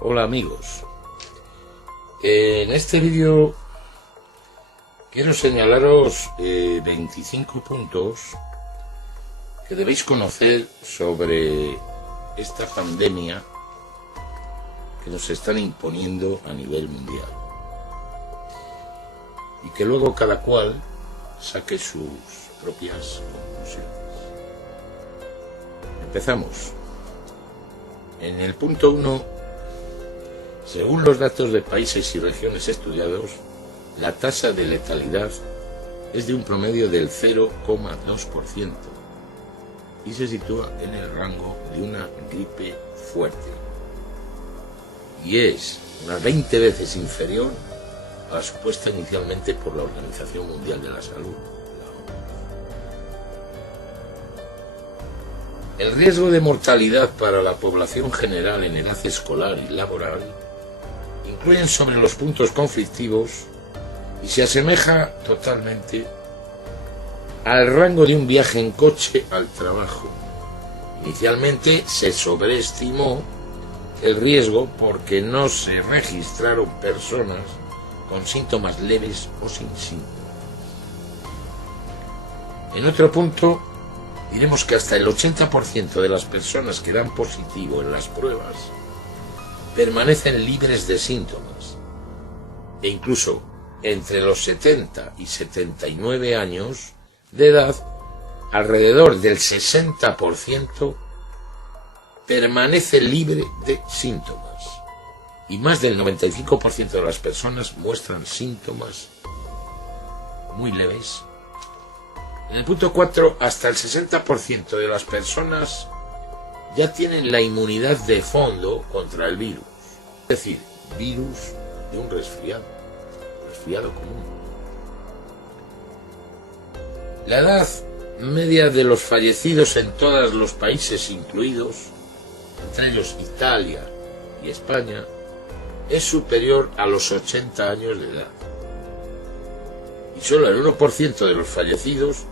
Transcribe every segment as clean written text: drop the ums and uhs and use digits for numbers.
Hola amigos, en este vídeo quiero señalaros 25 puntos que debéis conocer sobre esta pandemia que nos están imponiendo a nivel mundial y que luego cada cual saque sus propias conclusiones. Empezamos. En el punto 1, según los datos de países y regiones estudiados, la tasa de letalidad es de un promedio del 0,2% y se sitúa en el rango de una gripe fuerte y es unas 20 veces inferior a la supuesta inicialmente por la Organización Mundial de la Salud. El riesgo de mortalidad para la población general en edad escolar y laboral influyen sobre los puntos conflictivos y se asemeja totalmente al rango de un viaje en coche al trabajo. Inicialmente se sobreestimó el riesgo porque no se registraron personas con síntomas leves o sin síntomas. En otro punto, diremos que hasta el 80% de las personas que dan positivo en las pruebas permanecen libres de síntomas e incluso entre los 70 y 79 años de edad, alrededor del 60% permanece libre de síntomas y más del 95% de las personas muestran síntomas muy leves. En el punto 4, hasta el 60% de las personas ya tienen la inmunidad de fondo contra el virus, es decir, virus de un resfriado común. La edad media de los fallecidos en todos los países incluidos, entre ellos Italia y España, es superior a los 80 años de edad. Y solo el 1% de los fallecidos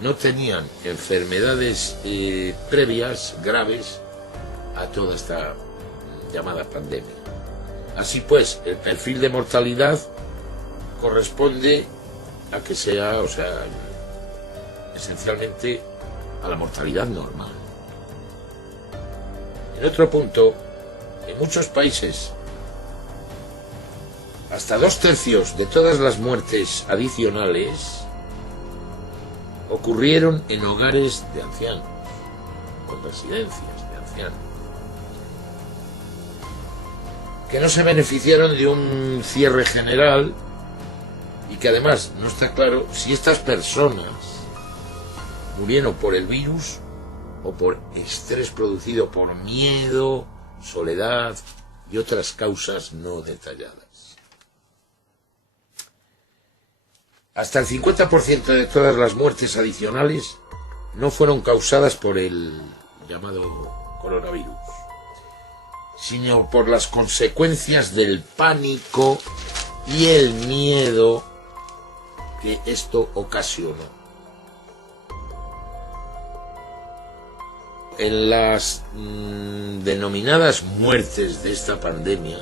no tenían enfermedades previas graves a toda esta llamada pandemia. Así pues, el perfil de mortalidad corresponde a que sea, esencialmente a la mortalidad normal. En otro punto, en muchos países, hasta 2/3 de todas las muertes adicionales ocurrieron en hogares de ancianos, con residencias de ancianos, que no se beneficiaron de un cierre general y que además no está claro si estas personas murieron por el virus o por estrés producido por miedo, soledad y otras causas no detalladas. Hasta el 50% de todas las muertes adicionales no fueron causadas por el llamado coronavirus, sino por las consecuencias del pánico y el miedo que esto ocasionó. En las denominadas muertes de esta pandemia,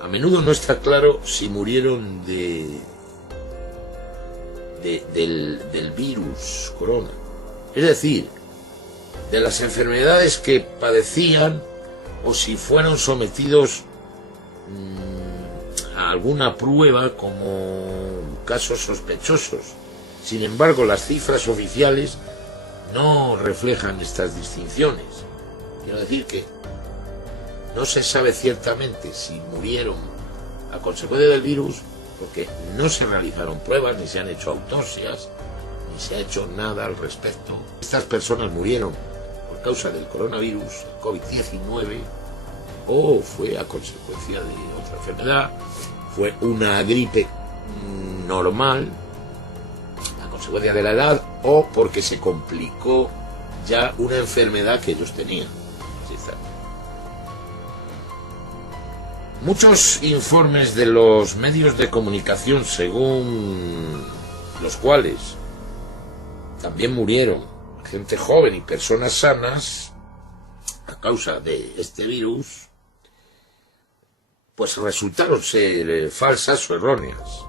a menudo no está claro si murieron del virus corona, es decir, de las enfermedades que padecían o si fueron sometidos a alguna prueba como casos sospechosos. Sin embargo, las cifras oficiales no reflejan estas distinciones. Quiero decir que no se sabe ciertamente si murieron a consecuencia del virus porque no se realizaron pruebas, ni se han hecho autopsias, ni se ha hecho nada al respecto. Estas personas murieron por causa del coronavirus, el COVID-19, o fue a consecuencia de otra enfermedad, fue una gripe normal, a consecuencia de la edad, o porque se complicó ya una enfermedad que ellos tenían. Así está. Muchos informes de los medios de comunicación, según los cuales también murieron gente joven y personas sanas a causa de este virus, pues resultaron ser falsas o erróneas.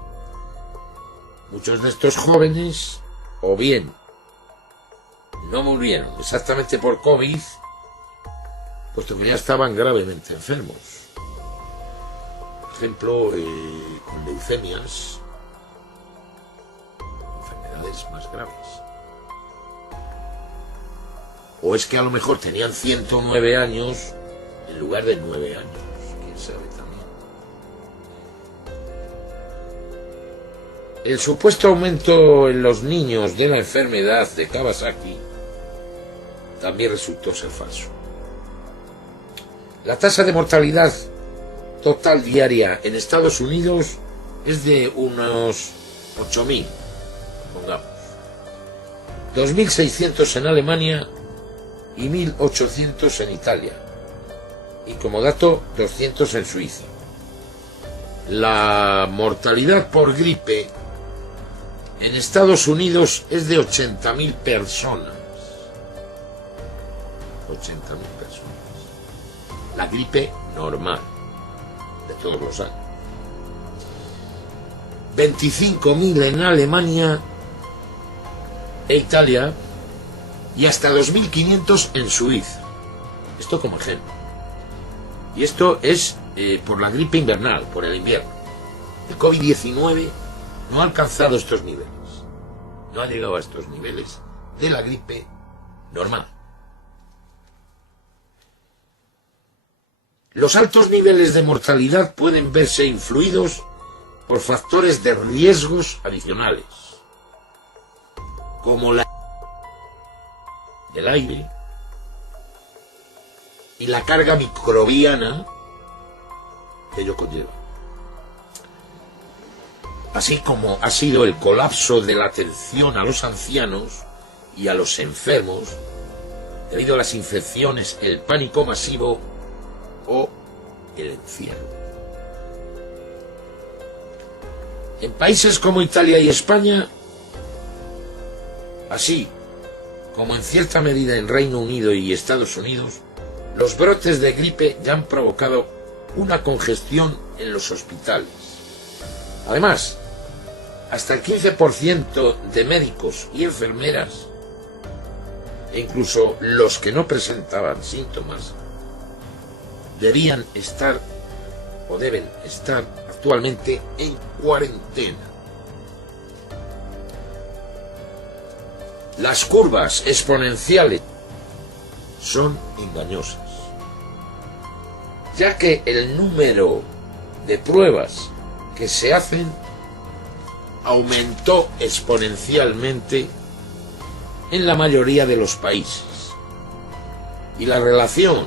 Muchos de estos jóvenes, o bien no murieron exactamente por COVID, puesto que ya estaban gravemente enfermos. Por ejemplo, con leucemias, enfermedades más graves. O es que a lo mejor tenían 109 años en lugar de 9 años, quién sabe también. El supuesto aumento en los niños de la enfermedad de Kawasaki también resultó ser falso. La tasa de mortalidad total diaria en Estados Unidos es de unos 8.000, pongamos. 2.600 en Alemania y 1.800 en Italia. Y como dato, 200 en Suiza. La mortalidad por gripe en Estados Unidos es de 80.000 personas. 80.000 personas. La gripe normal, de todos los años. 25.000 en Alemania e Italia y hasta 2.500 en Suiza. Esto como ejemplo. Y esto es por la gripe invernal, por el invierno. El COVID-19 no ha alcanzado estos niveles. No ha llegado a estos niveles de la gripe normal. Los altos niveles de mortalidad pueden verse influidos por factores de riesgos adicionales, como el aire y la carga microbiana que ello conlleva, así como ha sido el colapso de la atención a los ancianos y a los enfermos debido a las infecciones, el pánico masivo o el encierro. En países como Italia y España, así como en cierta medida en Reino Unido y Estados Unidos, los brotes de gripe ya han provocado una congestión en los hospitales. Además, hasta el 15% de médicos y enfermeras, e incluso los que no presentaban síntomas, debían estar o deben estar actualmente en cuarentena. Las curvas exponenciales son engañosas, ya que el número de pruebas que se hacen aumentó exponencialmente en la mayoría de los países, y la relación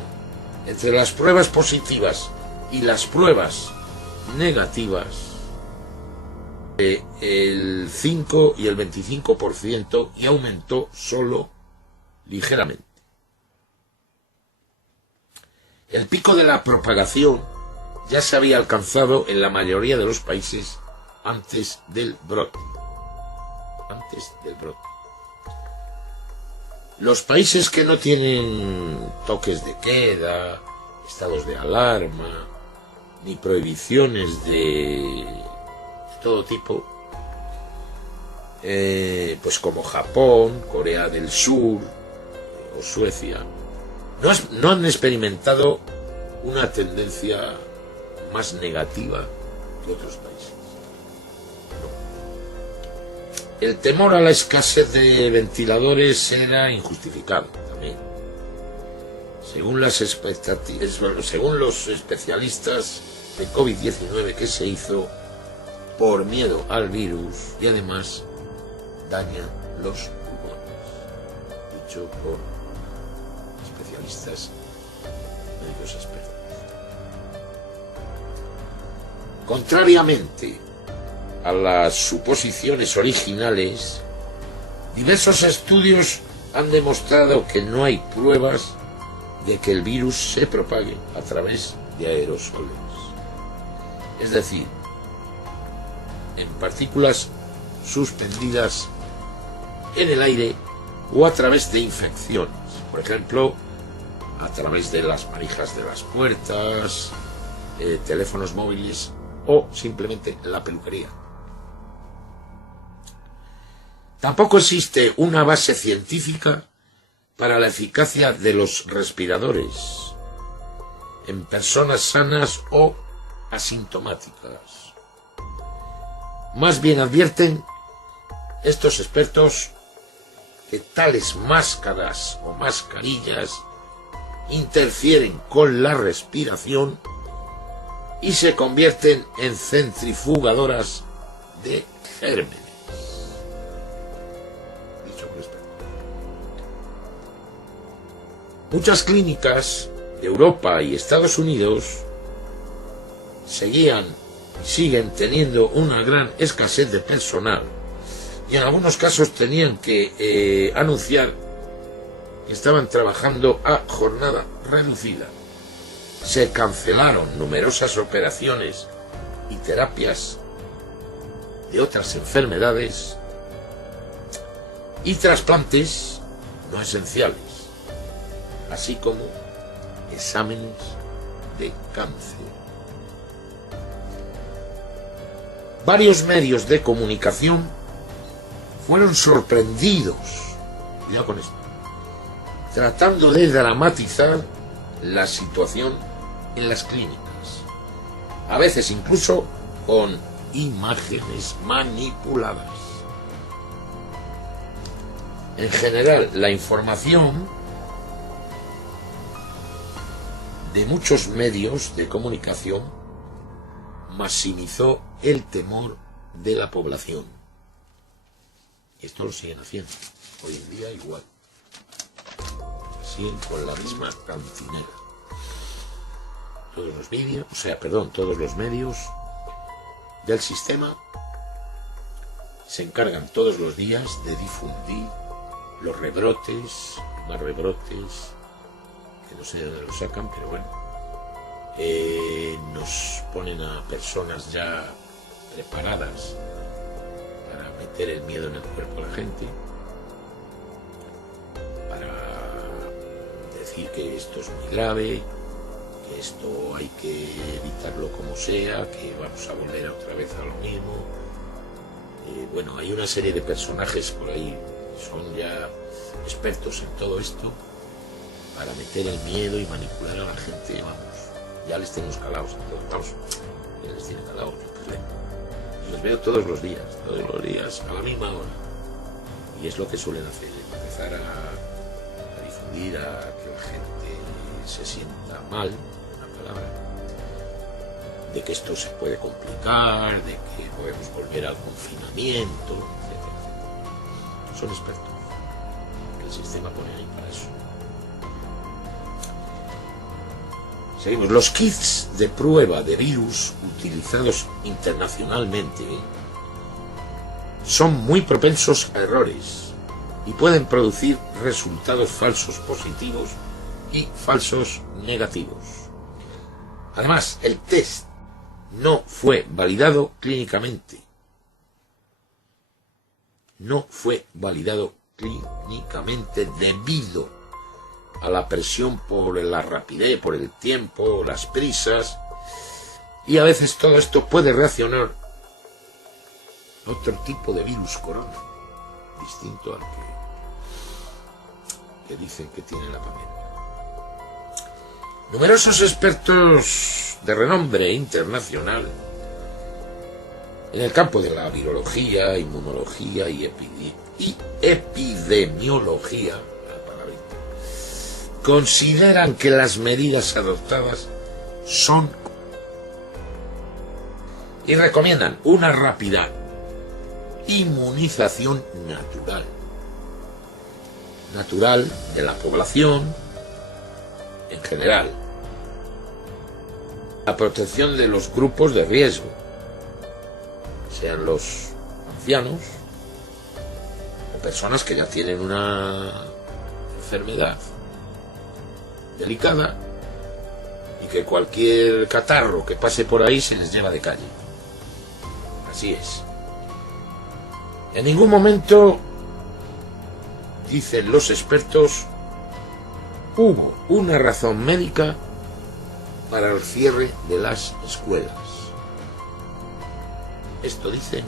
entre las pruebas positivas y las pruebas negativas el 5 y el 25%, y aumentó solo ligeramente. El pico de la propagación ya se había alcanzado en la mayoría de los países antes del brote. Los países que no tienen toques de queda, estados de alarma, ni prohibiciones de todo tipo, pues como Japón, Corea del Sur o Suecia, no han experimentado una tendencia más negativa que otros países. El temor a la escasez de ventiladores era injustificado también. Según los especialistas de COVID-19, que se hizo por miedo al virus y además daña los pulmones. Dicho por especialistas médicos expertos. Contrariamente a las suposiciones originales, diversos estudios han demostrado que no hay pruebas de que el virus se propague a través de aerosoles, es decir, en partículas suspendidas en el aire o a través de infecciones, por ejemplo, a través de las manijas de las puertas, teléfonos móviles o simplemente la peluquería. Tampoco existe una base científica para la eficacia de los respiradores en personas sanas o asintomáticas. Más bien advierten estos expertos que tales máscaras o mascarillas interfieren con la respiración y se convierten en centrifugadoras de gérmenes. Dicho por expertos. Muchas clínicas de Europa y Estados Unidos siguen teniendo una gran escasez de personal y en algunos casos tenían que anunciar que estaban trabajando a jornada reducida. Se cancelaron numerosas operaciones y terapias de otras enfermedades y trasplantes no esenciales, así como exámenes de cáncer. Varios medios de comunicación fueron sorprendidos, ya con esto, tratando de dramatizar la situación en las clínicas, a veces incluso con imágenes manipuladas. En general, la información de muchos medios de comunicación maximizó el temor de la población. Esto lo siguen haciendo hoy en día igual. Siguen con la misma cantinela. Todos los medios del sistema se encargan todos los días de difundir los rebrotes, más rebrotes, que no sé de dónde los sacan, pero bueno, nos ponen a personas ya preparadas para meter el miedo en el cuerpo a la gente, para decir que esto es muy grave, que esto hay que evitarlo como sea, que vamos a volver otra vez a lo mismo. Bueno, hay una serie de personajes por ahí que son ya expertos en todo esto para meter el miedo y manipular a la gente. Vamos, ya les tenemos calados a todos, vamos, ya les tienen calados. Los veo todos los días a la misma hora, y es lo que suelen hacer, empezar a difundir, a que la gente se sienta mal, una palabra, de que esto se puede complicar, de que podemos volver al confinamiento, etc. Son expertos, que el sistema pone ahí para eso. Seguimos. Los kits de prueba de virus utilizados internacionalmente son muy propensos a errores y pueden producir resultados falsos positivos y falsos negativos. Además, el test no fue validado clínicamente. No fue validado clínicamente debido a la presión por la rapidez, por el tiempo, las prisas, y a veces todo esto puede reaccionar a otro tipo de virus corona, distinto al que dicen que tiene la pandemia. Numerosos expertos de renombre internacional en el campo de la virología, inmunología y epidemiología consideran que las medidas adoptadas son y recomiendan una rápida inmunización natural de la población en general, la protección de los grupos de riesgo, sean los ancianos o personas que ya tienen una enfermedad delicada y que cualquier catarro que pase por ahí se les lleva de calle. Así es. En ningún momento, dicen los expertos, hubo una razón médica para el cierre de las escuelas. Esto dicen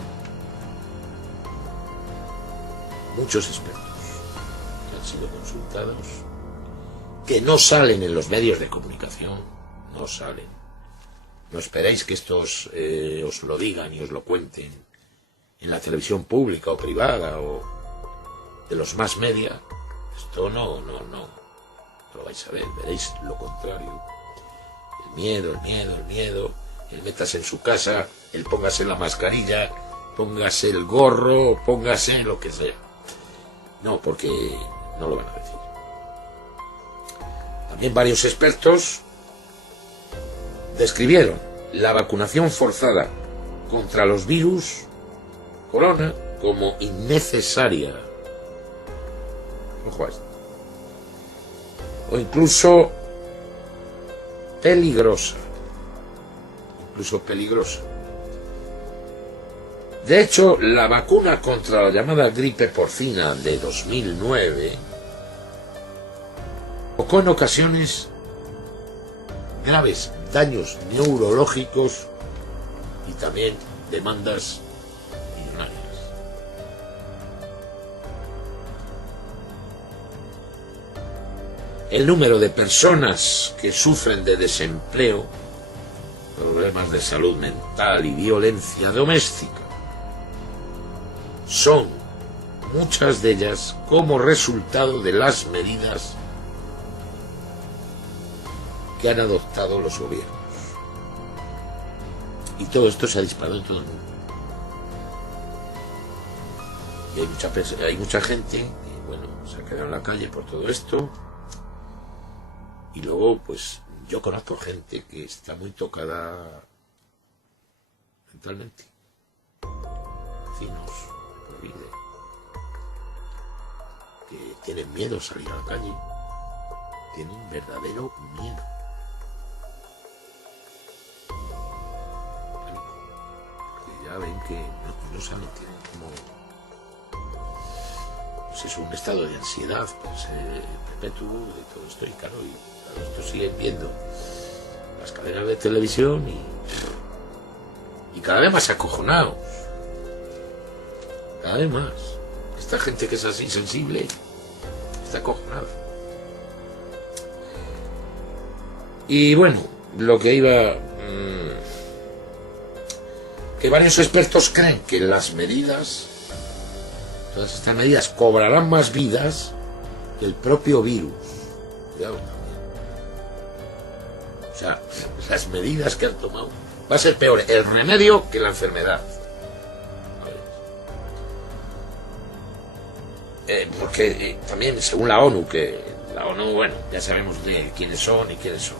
muchos expertos que han sido consultados, que no salen en los medios de comunicación, no salen. No esperéis que estos os lo digan y os lo cuenten en la televisión pública o privada o de los más media. Esto no lo vais a ver, veréis lo contrario. El miedo, el métase en su casa, el póngase la mascarilla, póngase el gorro, póngase lo que sea. No, porque no lo van a decir. También varios expertos describieron la vacunación forzada contra los virus corona como innecesaria. Ojo a esto. O incluso peligrosa. De hecho, la vacuna contra la llamada gripe porcina de 2009 provocó en ocasiones graves daños neurológicos y también demandas millonarias. El número de personas que sufren de desempleo, problemas de salud mental y violencia doméstica son muchas de ellas como resultado de las medidas que han adoptado los gobiernos. Y todo esto se ha disparado en todo el mundo. Y hay mucha gente que, bueno, se ha quedado en la calle por todo esto. Y luego, pues, yo conozco gente que está muy tocada mentalmente. Vecinos, que tienen miedo a salir a la calle. Tienen verdadero miedo. Porque ya ven que no saben, tienen como... Pues es un estado de ansiedad, pues, perpetuo de todo esto. Y claro, esto siguen viendo las cadenas de televisión y cada vez más acojonados. Cada vez más. Esta gente que es así sensible está acojonada. Y bueno, lo que iba... que varios expertos creen que las medidas, todas estas medidas, cobrarán más vidas que el propio virus. Cuidado también. O sea, las medidas que han tomado, va a ser peor el remedio que la enfermedad. Porque también, según la ONU, bueno, ya sabemos de quiénes son y quiénes son.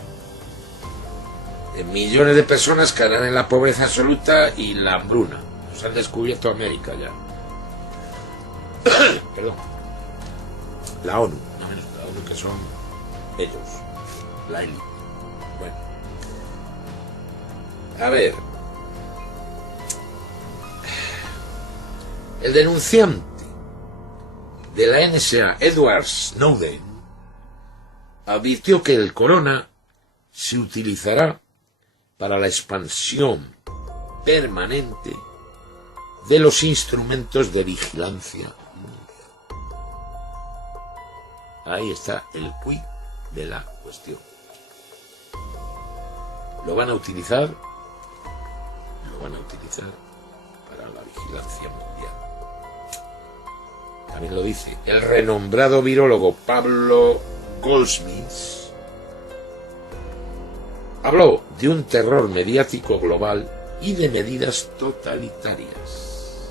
Millones de personas caerán en la pobreza absoluta y la hambruna. Nos han descubierto América ya. Perdón. La ONU, no menos la ONU, que son ellos, la élite. Bueno. A ver. El denunciante de la NSA, Edward Snowden, advirtió que el corona se utilizará para la expansión permanente de los instrumentos de vigilancia mundial. Ahí está el quid de la cuestión. Lo van a utilizar para la vigilancia mundial. También lo dice el renombrado virólogo Pablo Goldsmith. Habló de un terror mediático global y de medidas totalitarias.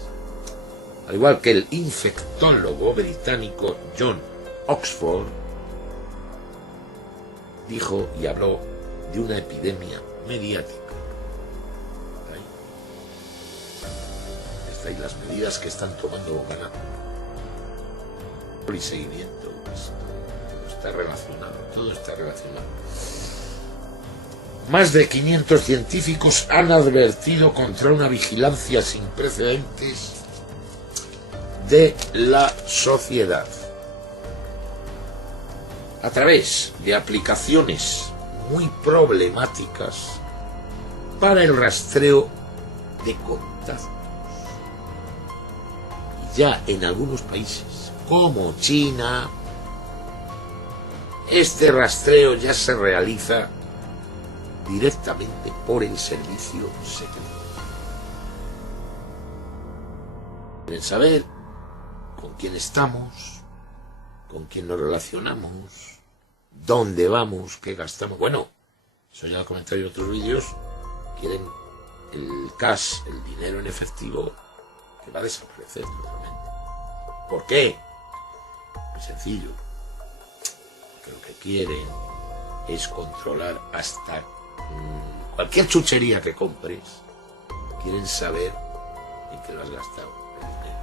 Al igual que el infectólogo británico John Oxford dijo y habló de una epidemia mediática. Ahí las medidas que están tomando Bogotá. Y seguimiento, pues, todo está relacionado. Más de 500 científicos han advertido contra una vigilancia sin precedentes de la sociedad a través de aplicaciones muy problemáticas para el rastreo de contactos. Y ya en algunos países, como China, este rastreo ya se realiza directamente por el servicio secreto. Quieren saber con quién estamos, con quién nos relacionamos, dónde vamos, qué gastamos. Bueno, eso ya lo he comentado en otros vídeos. Quieren el cash, el dinero en efectivo, que va a desaparecer totalmente. ¿Por qué? Muy sencillo. Porque lo que quieren es controlar hasta cualquier chuchería que compres. Quieren saber en qué lo has gastado el dinero.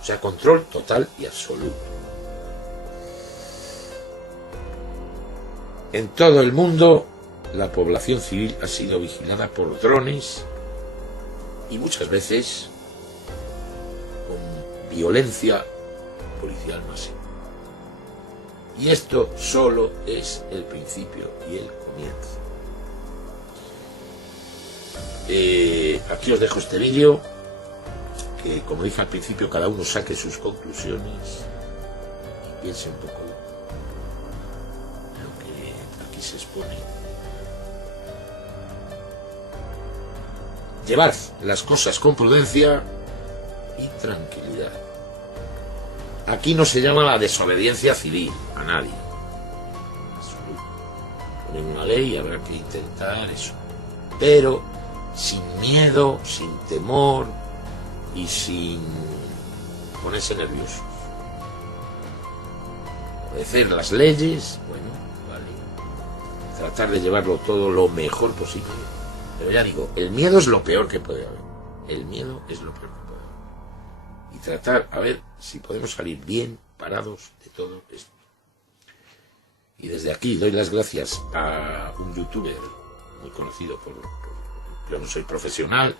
O sea, control total y absoluto. En todo el mundo, la población civil ha sido vigilada por drones y muchas veces con violencia policial masiva. Y esto solo es el principio y el comienzo. Aquí os dejo este vídeo, que como dije al principio, cada uno saque sus conclusiones y piense un poco lo que aquí se expone. Llevad las cosas con prudencia y tranquilidad. Aquí no se llama la desobediencia civil a nadie. Ponen una ley y habrá que intentar eso. Pero sin miedo, sin temor y sin ponerse nerviosos. Obedecer las leyes, bueno, vale. Tratar de llevarlo todo lo mejor posible. Pero ya digo, el miedo es lo peor que puede haber. El miedo es lo peor que puede haber. Y tratar a ver si podemos salir bien parados de todo esto. Y desde aquí doy las gracias a un youtuber muy conocido yo no soy profesional,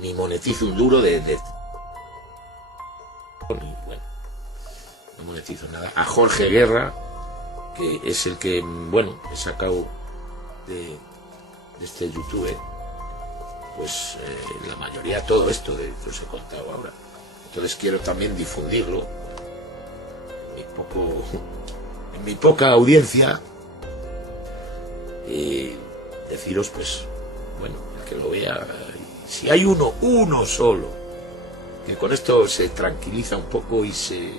ni monetizo un duro de bueno, no monetizo nada. A Jorge Guerra, que es el que, bueno, he sacado de este youtuber, pues la mayoría, todo esto que os he contado ahora. Entonces quiero también difundirlo en mi poca audiencia, deciros, pues, bueno, el que lo vea, si hay uno solo, que con esto se tranquiliza un poco y se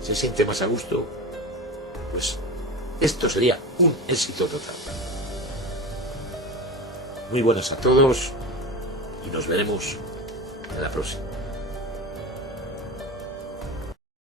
siente más a gusto, pues esto sería un éxito total. Muy buenas a todos y nos veremos en la próxima.